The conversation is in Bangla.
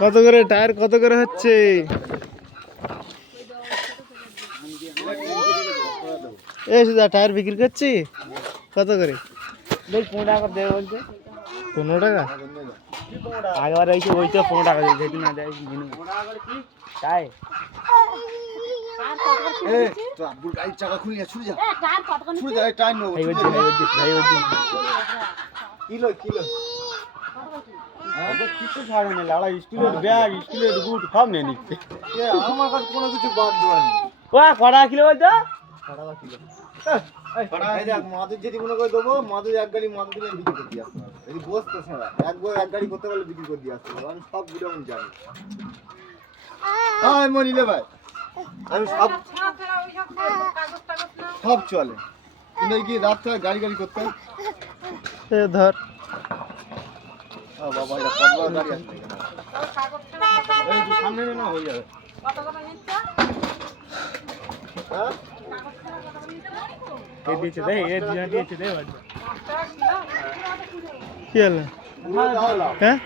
কত করে টায়ার কত করে হচ্ছে? এই সুদা টায়ার বিক্রি করছি কত করে? 15 টাকা দেবে বলছে। 15 টাকা? আগেবার হয়েছে ওই তো 15 টাকা দিয়েছে, যদি না দেয় তাই গাড়ির চাকা খুলিয়া ছুড়ে যা, ছুড়ে যা, টাইম নেবো কিলো কিলো কিছু ছাড়ে না, লাড়া স্টিলের ব্যাগ স্টিলের বুট সব নিয়ে নিচ্ছে। আমার কাছে কোনো কিছু বাদ দেওয়ানি। ও কটা কিলো বলতো? মাদুর যদি মনে করে দেবো, মাদুর এক গাড়ি মাদুর দিলে বিক্রি করে দিয়ে আসতে হবে। যদি বসতে ছাড়া এক গাড়ি করতে পারলে বিক্রি করে দিয়ে আসতে হবে। আমি সব গুলো আমি জানি। হ্যাঁ মনিলে ভাই, আমি সব চলে, কিন্তু কি রাত্রে গাড়ি গাড়ি করতে হয়। ধর বাবা এটা কত বড় গাড়ি আছে, এই যে সামনে না হয়ে যাবে। হ্যাঁ এই দিতে দে, এই দিতে দে। কি হলো? হ্যাঁ